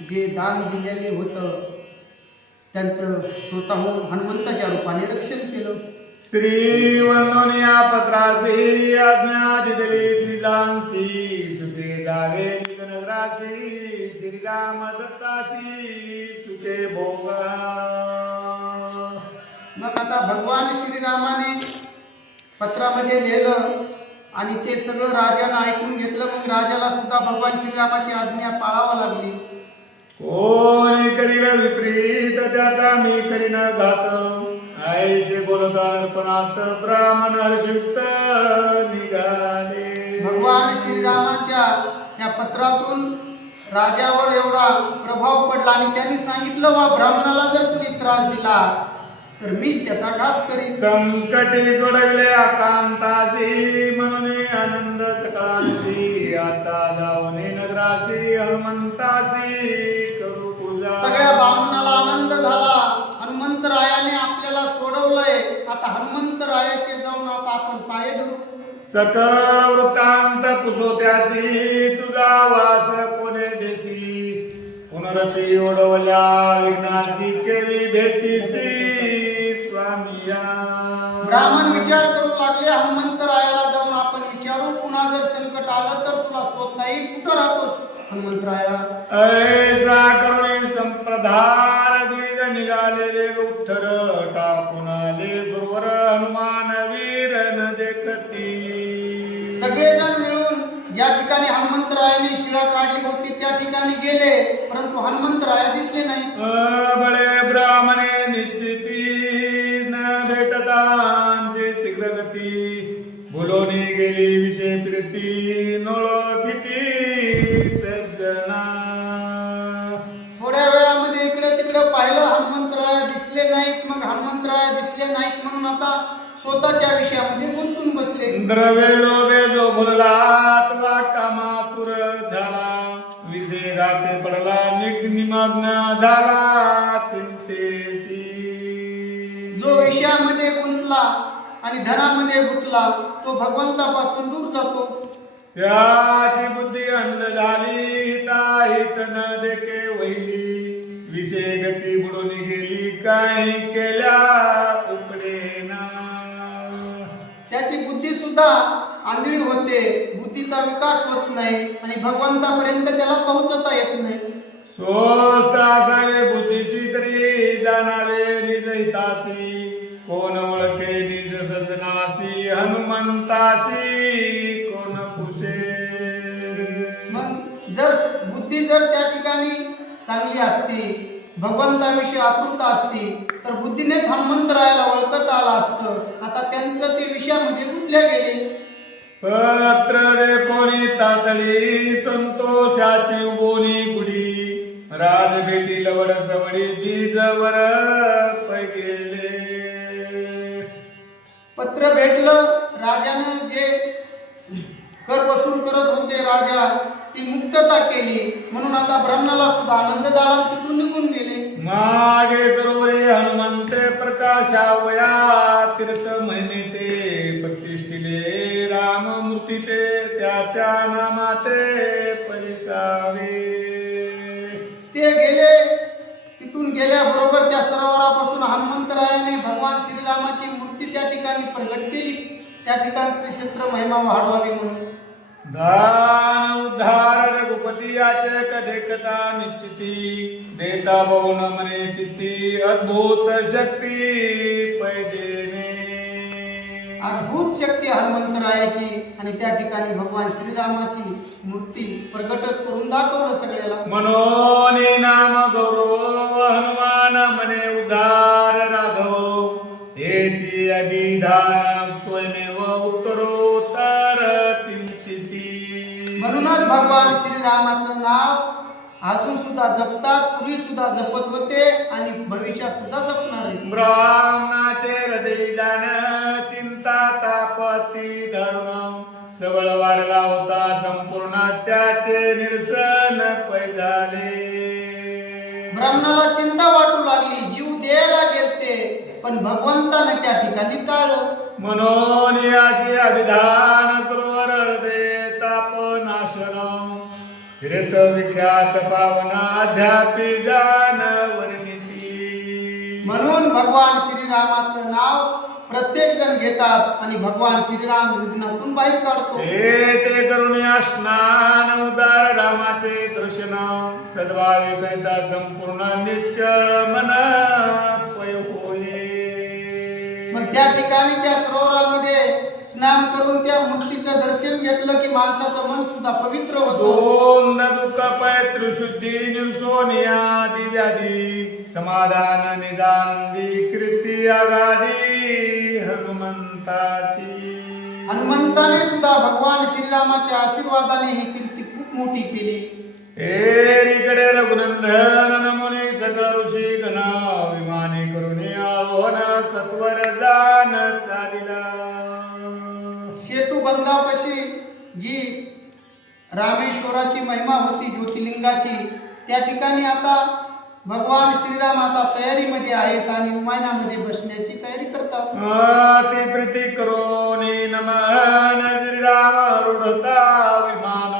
जे दान दिलेले होतं त्यांचं स्वतःहून हनुमंताच्या रूपाने रक्षण केलं. श्री वंदोनिया पत्रासी आज्ञा दिदली द्विजांसी निगनगरासी श्रीराम दत्तासी भोगा. मग आता भगवान श्रीरामाने पत्रामध्ये लिहिलं आणि ते सगळं राजानं ऐकून घेतलं. मग राजाला सुद्धा भगवान श्रीरामाची आज्ञा पाळावं लागली. कोणी करील विपरीत त्याचा मी करीन घात. ऐसे बोलता नर्पणात ब्राह्मण हर्षयुक्त निघाले. भगवान श्रीरामाच्या या पत्रातून राजावर एवढा प्रभाव पडला आणि त्यांनी सांगितलं वा ब्राह्मणाला जर तुम्ही त्रास दिला तर मी त्याचा घात करीन. संकटे सोडविले आकांतासी म्हणून आनंद सकळांसी आता जाऊने नगरासी हनुमंतासी करू पूजा. सगळ्या ब्राह्मणाला आनंद झाला. हनुमंतरायाने आपल्याला सोडवलंय. आता हनुमंतरायाचे जाऊन आता आपण पाय धरू. सकळ वृत्तांत कुसोत्यासी तुझा वास कोणे देसी? पुनरपी ओढवल्या विघ्नासी केली भेटीसी स्वामिया. ब्राह्मण विचार करू लागले हनुमंतरायाला जाऊन आपण विचारू. पुन्हा जर संकट आलं तर तुला स्वतः येईल कुठं राहतोस? हनुमंतराया। ऐसा करुणे संप्रधान द्विज निघालेले उत्तर टाकून आले सुरवर हनुमान वीर न देखती। सगळेजण मिळून ज्या ठिकाणी हनुमंतरायाने शिळा काढली होती त्या ठिकाणी गेले परंतु हनुमंतराया दिसले नाही. बळे ब्राह्मणे निश्चिती न भेटतांचे शीघ्रगती. बोलोनी गेली विषय स्वतःच्या विषयामध्ये गुंतून बसले. द्रव्य लोभे जो बोलला तुला कामातुर झाला. विषय गाते पडला निमग्न झाला चिंतेसी जो विषयामध्ये गुंतला आणि धनामध्ये गुंतला तो भगवंतापासून दूर जातो. त्याची बुद्धी अंध झाली ताहित न देखे वैली विषय गती बुडून गेली काही सुद्धा आंधळी होते बुद्धीचा विकास होत नाही आणि भगवंतापर्यंत त्याला पोहोचता येत नाही. स्वस्त असावे बुद्धीसी तरी जाणावे निज हितासी कोण ओळखे निज सजनासी हनुमंतासी कोण पुसे मग जर बुद्धी जर त्या ठिकाणी चांगली असती भगवंताविषयी आतुरता असती तर बुद्धीनेच हनुमंतरायाला ओळखत आलं असतं. आता त्यांचं ते विषयामध्ये गुंतल्या गेले? पत्र रे कोणी तातळी संतोषाची उबोनी गुडी राज भेटी लवड सवडी बीजवर गेले. पत्र भेटलं राजानं जे कर वसूल करत होते राजा ती मुक्तता केली. म्हणून आता ब्रह्माला सुद्धा आनंद झाला तिथून निघून गेले. मागे सरोवरे हनुमंते प्रकाशावया तीर्थ महिने ते प्रतिष्ठिले राम मूर्ती ते त्याच्या नामाते परिसावे ते गेले तिथून गेल्याबरोबर त्या सरोवरापासून हनुमंतरायाने भगवान श्रीरामाची मूर्ती त्या ठिकाणी प्रगट केली. त्या ठिकाणचे क्षेत्र महिमा वाढवावी म्हणून. दान उद्धार रघुपती याचे कधे कथा निश्चिती देता बहुन मने चित्ती अद्भुत शक्ती पैदेने अद्भुत शक्ती हनुमंतरायाची आणि त्या ठिकाणी भगवान श्रीरामाची मूर्ती प्रगट करून दाखवलं सगळ्याला. मनोनी नाम गौरव हनुमान मने उदार राघव हेची अभिधान भगवान श्रीरामाचं नाव अजून सुद्धा जपतात पूर्वी सुद्धा जपत होते आणि भविष्यात सुद्धा जपणार ब्राह्मणाचे हृदय जाण चिंता तापती धर्म. सबळ वाढला होता संपूर्ण त्याचे निरसन पैजाले ब्राह्मणाला चिंता वाटू लागली जीव द्यायला गेलते पण भगवंताने त्या ठिकाणी टाळलं. म्हणून असे अभिधान सरोवर फिरत विख्यात पावन अध्यापी जान वर्णिती म्हणून भगवान श्रीरामाचं नाव प्रत्येक जण घेतात आणि भगवान श्रीराम विघ्नातून बाहेर काढतो. हे ते करुण्या स्नान उदार रामाचे दर्शन. सद्भावे करिता संपूर्ण निश्चळ मन मग त्या ठिकाणी त्या सरोवरामध्ये स्नान करून त्या मूर्तीचं दर्शन घेतलं की माणसाचं मन सुद्धा पवित्र होतं. दोन निर्सोनिया दिव्यादी समाधान निजानंदी कीर्ती आगादी हनुमंताची. हनुमंताने सुद्धा भगवान श्रीरामाच्या आशीर्वादाने ही कीर्ती खूप मोठी केली. एरीकडे रघुनंदन नमुने सगळ ऋषी गण विमाने करुणी आव्हान सत्वर जान चालिला. सेतू बंधापाशी जी रामेश्वराची महिमा होती ज्योतिर्लिंगाची त्या ठिकाणी आता भगवान श्रीराम आता तयारीमध्ये आहेत आणि विमानामध्ये बसण्याची तयारी करतात. ती प्रीती करोनी नमन श्रीराम रुढता विमान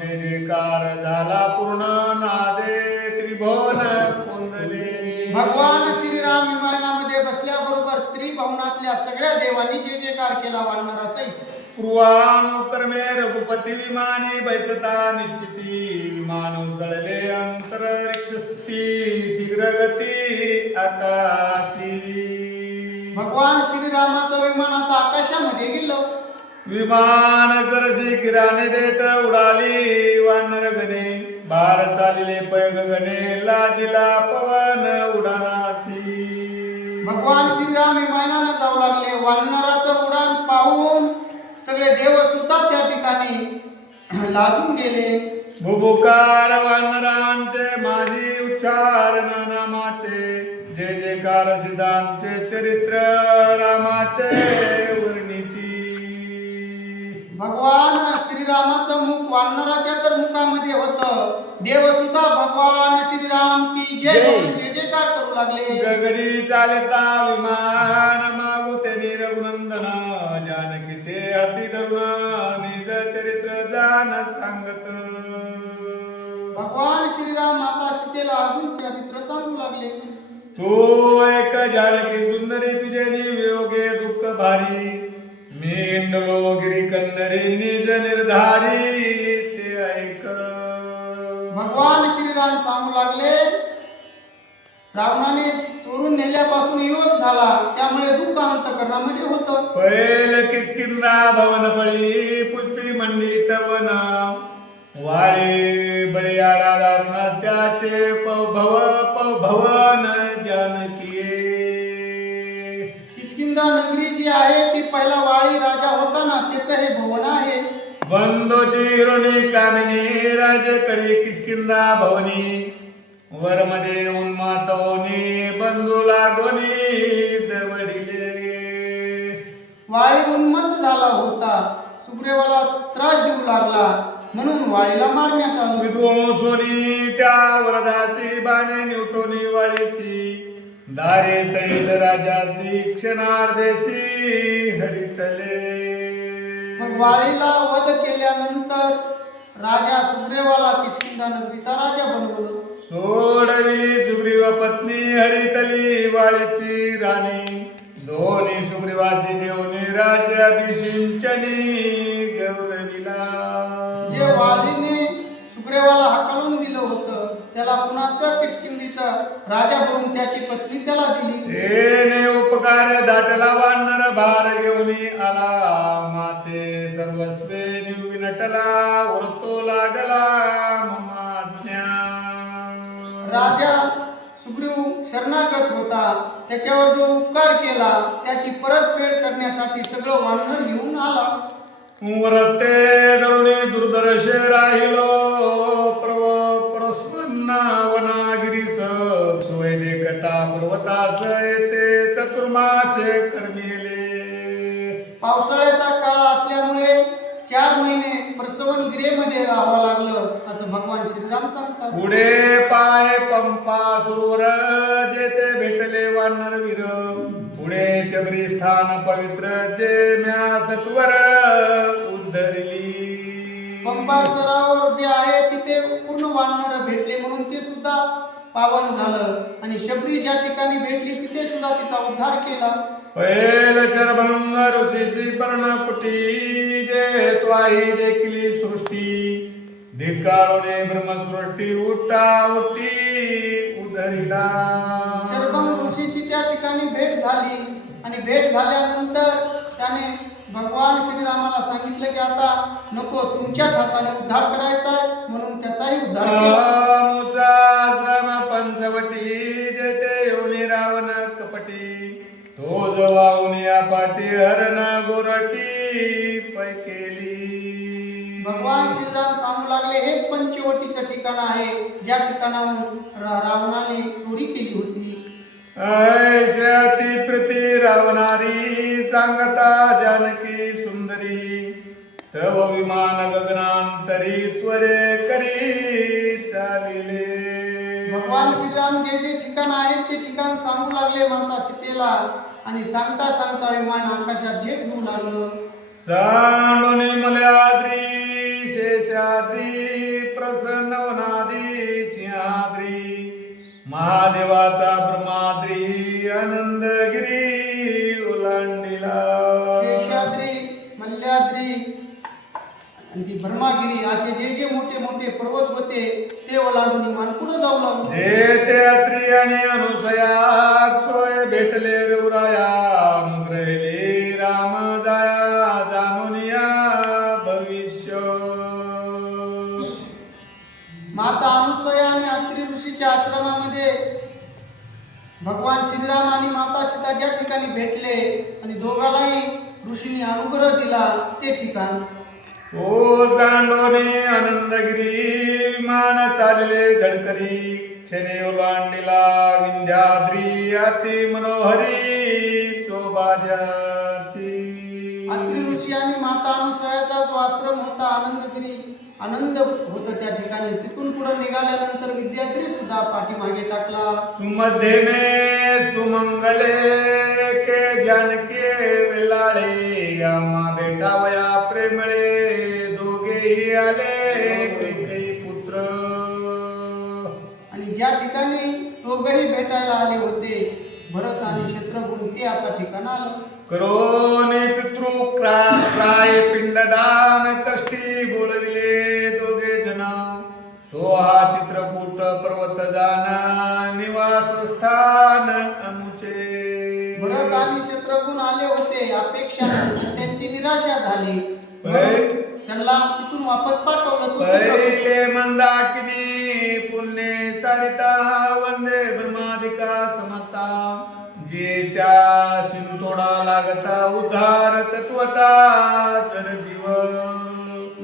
जय जयकार झाला पूर्ण नादे त्रिभुवन कुंडले भगवान श्रीराम विमानामध्ये बसल्याबरोबर त्रिभुवनातल्या सगळ्या देवांनी जे जयकार केला वाढणार असायची पूर्वानुक्रमे रघुपती विमाने बैसता निश्चिती. विमान उजळले अंतरिक्षस्ती शीघ्रगती आकाशी. भगवान श्रीरामाचं विमान आता आकाशामध्ये गेलं. विमान सरसी किराने देत उडाली वानर गणे बार चालिले पै गगने लाजिला पवन उडानासी भगवान श्रीराम विमानानं जाऊ लागले. वानराचं उडान पाहून सगळे देव सुद्धा त्या ठिकाणी लाजून गेले. भुभुकार वानरांचे माझी उच्चार नामाचे जय जयकार सिद्धांचे चरित्र रामाचे वर्णिती भगवान श्रीरामाचं मुख वानराच्या तर मुखामध्ये होतं. देव सुद्धा भगवान श्रीराम की जय म्हणून जय जयकार करू लागले. गगरी चालता विमान मागू रघुनंदन जानकी ते अति तरुण निज चरित्र जाण सांगत. सीतेला अजून चरित्र सांगू लागले. तो एक जानकी सुंदरी तुझे वियोगे दुःख भारी. मेंडलो गिरी कंदरी निज निर्धारी. ते ऐक. भगवान श्रीराम सांगू लागले रावणाने चोरून नेल्यापासून युवक झाला त्यामुळे दुःख अंतकरणामध्ये होतं. पैल किसकिंदा भवन पळी पुष्पी मंडित वन. वाळे दारुण त्याचे भव भवन जानकीये. किष्किंधा नगरी जी आहे ती पहिला वाळी राजा होता ना त्याचं हे भवन आहे. बंदोची ऋणी कामिनी राज करी किसकिंदा भवनी. वरमध्ये उन्मातवनी बंधू लागोनी दवडिले. वाळी उन्मत्त झाला होता सुग्रीवाला त्रास देऊ लागला. म्हणून वाळीला मारण्यात आलं विध्वंसोनी त्या वरदासी बाणे निवटोनी वाळीसी. दारे सैद राजासी क्षणार्देसी हरितले. मग वाळीला वध केल्यानंतर राजा सुग्रीवाला किष्किंधा नगरीचा राजा बनवलं. सोडविली सुग्रीव पत्नी हरितली वाळीची राणी. दोन्ही सुग्रीवासी देवनी राज्याभिषिंचनी गौरविला सुग्रीवाला हाकलून दिलं होतं. त्याला पुन्हा त्या किष्किंधीचा राजा बनवून त्याची पत्नी त्याला दिली. तेने उपकार दाटला वानर भार घेऊनी आला माते. सर्वस्वे निवी नटला वरतो लागला ममाज्ञा. राजा सुग्रीव शरणागत होता. त्याच्यावर जो उपकार केला त्याची परतफेड करण्यासाठी सगळं वानर घेऊन आला. वरते दुर्दर्श राहिलो. येते चतुर्मासे कर्मिले. पावसाळ्याचा काळ असल्यामुळे चार महिने प्रसवन गिरेमध्ये राहावं लागलं असं भगवान श्रीराम सांगतात. पुढे पाय पंपा सुर जेते भेटले वानर वीर. पुढे शबरी स्थान पवित्र जे म्या सत्वर उद्धरली पंप पंपासरावर जे आहे तिथे पूर्ण वानर भेटले म्हणून ते सुद्धा पावन झालं आणि शबरी ज्या ठिकाणी भेटली तिथे सुद्धा तिचा उद्धार केला. शरभंग ऋषीशी पर्णकुटी जे त्वाही देखली सृष्टी. धिकारोने ब्रह्मसृष्टी उठा उठी शरभंग ऋषीची त्या ठिकाणी भेट झाली आणि भेट झाल्यानंतर त्याने भगवान श्रीरामाला सांगितलं की आता नको तुमच्याच हाताने उद्धार करायचा म्हणून त्याचाही उद्धार केला. पाटी हरण गोरटी पै केली. भगवान श्रीराम सांगू लागले हे पंचवटीचं ठिकाण आहे ज्या ठिकाणाहून रावणाने चोरी केली होती. ऐशती प्रीती रावणारी सांगता जानकी सुंदरी. तव विमान गगनांतरी त्वरे करी चालिले. भगवान श्रीराम जे जे ठिकाण आहे ते ठिकाण सांगू लागले माता सीतेला. आणि सांगता सांगता विमान आकाशात झेप घेऊ लागलं. सांडुनी मल्याद्री शेषाद्री प्रसन्नवनादी सिंहाद्री महादेवाचा ब्रह्माद्री आनंदगिरी ब्रह्मागिरी असे जे जे मोठे मोठे पर्वत होते ते ओलांडून विमान पुढे जाऊ लागले. जे ते अत्री आणि अनुसया सोय भेटले रवराया अनुग्रहिले राम जाया जाणूनिया भविष्य. माता अनुसया आणि अत्रि ऋषीच्या आश्रमामध्ये भगवान श्रीराम आणि माता सीता ज्या ठिकाणी भेटले आणि दोघांनाही ऋषींनी अनुग्रह दिला ते ठिकाण ओ सांडोने आनंदगिरी विमान चालले झडकरी क्षणे ओलांडिला विंध्याद्री अति मनोहरी शोभाजाची अत्रि ऋषी आणि माता अनुसयाचा जो आश्रम होता आनंदगिरी आनंद होत त्या ठिकाणी. तिथून पुढे निघाल्यानंतर विद्यागिरी सुद्धा पाठीमागे टाकला. सुमध्ये मे सुमंगले के ज्ञान के वेलाळे यामा भेटावया प्रेमळे. दोघेही आले कैकेयी पुत्र। आणि ज्या ठिकाणी दोघंही भेटायला आले होते भरत आणि शत्रुघ्न ते आता ठिकाण आलं. करोने पितृ प्राय पिंडदान कष्टी बोलविले दोघे जन तो हा चित्रकूट पर्वत जाना निवास स्थान अमुचे भरत आणि शत्रुघ्न आले होते अपेक्षा त्यांची निराशा झाली. त्यांना तिथून वापस पाठवलं. पहिले मंदाकिनी पुण्य सारिता वंदे ब्रह्मादिका समस्ता. जेच्या शिंतोडा लागता उद्धार तत्वता जड जीव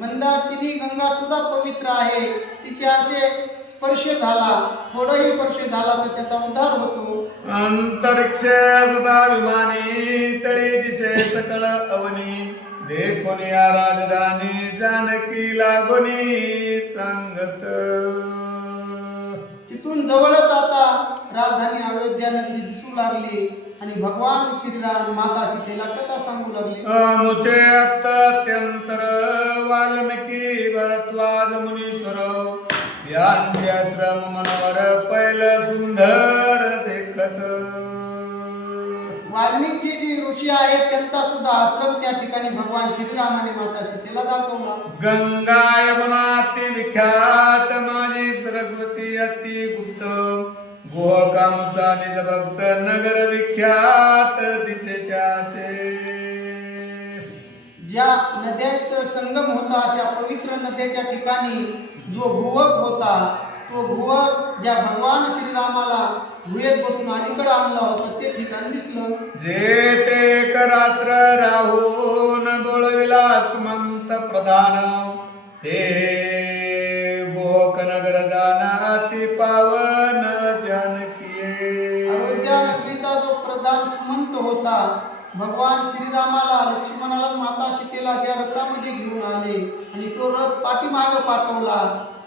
मंदाकिनी गंगा सुद्धा पवित्र आहे. तिचे असे स्पर्श झाला थोडंही स्पर्श झाला तर त्याचा उद्धार होतो. अंतरिक्ष सदा विमानी तळी दिसे सकळ अवनी. देखोनी या राजधानी जानकी लागोनी सांगत. तिथून जवळच आता राजधानी अयोध्या नगरी दिसू लागली आणि भगवान श्रीराम माता सीतेला कथा सांगू लागले. मुचे अत्यंतर वाल्मिकी भरद्वाज मुनीश्वर यांचे आश्रम मनोहर पैल सुंदर देखत. वाल्मिकजी जी ऋषी आहेत त्यांचा सुद्धा आश्रम त्या ठिकाणी भगवान श्रीराम आणि माता सीतेला दाखवला गंगा यमुना अति विख्यात माझी सरस्वती अति गुप्त. गोहकामचा निज भक्त नगर विख्यात दिसे त्याचे. ज्या नद्याचं संगम होता अशा पवित्र नद्याच्या ठिकाणी जो भुवक होता तो भुवक ज्या भगवान श्रीरामाला भुयेत बसून अलीकडे आणला होता ते ठिकाण दिसलं. जे ते एक रात्र राहून बोळविला सुमंत प्रधान ते जाना अति पावन जानकी अयोध्या नगरीचा जो प्रधान सुमंत होता भगवान श्रीरामाला लक्ष्मणाला माता सीतेला ज्या रथामध्ये घेऊन आले आणि तो रथ पाठीमागे पाठवला.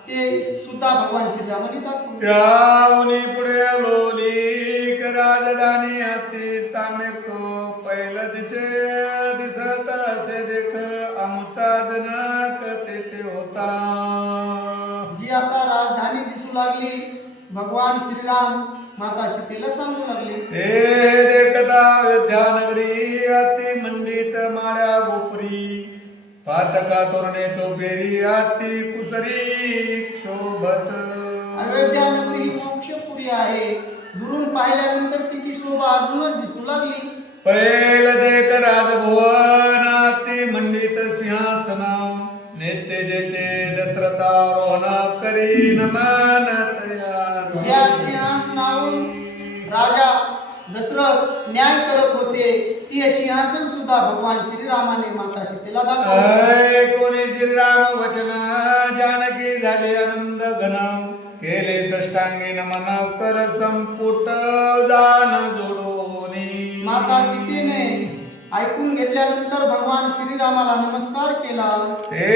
ते सुद्धा भगवान श्रीरामाने दाखवून त्यावनी पुढे लोलीक राजधानी हत्ती सामे तो पहिल दिसे दिसत असे देख आमचा जनक तेथे होता. जी आता राजधानी दिसू लागली भगवान श्रीराम माता सीतेला सांगू लागले. हे देखता अयोध्या नगरी अति मंडित माळ्या गोप पातका तोरणे चौफेरी अति कुसरी क्षोभत. अयोध्या नगरी ही मोक्षपुरी आहे. दुरून पाहिल्यानंतर तिची शोभा अजूनच दिसू लागली. पैल देख राजभुवन अति मंडित सिंहासन. नेते जेते दशरथारोहण करी नमन ज्या सिंहासनावरून राजा दशरथ न्याय करत होते ती सिंहासन सुद्धा भगवान श्रीरामाने माता सीतेला दाखवले. कोणी श्रीराम वचन जानकी झाले आनंद घन. केले षष्टांगी नमन कर संपुट जान जोडोनी. माता सीतेने ऐकून घेतल्यानंतर भगवान श्रीरामाला नमस्कार केला. हे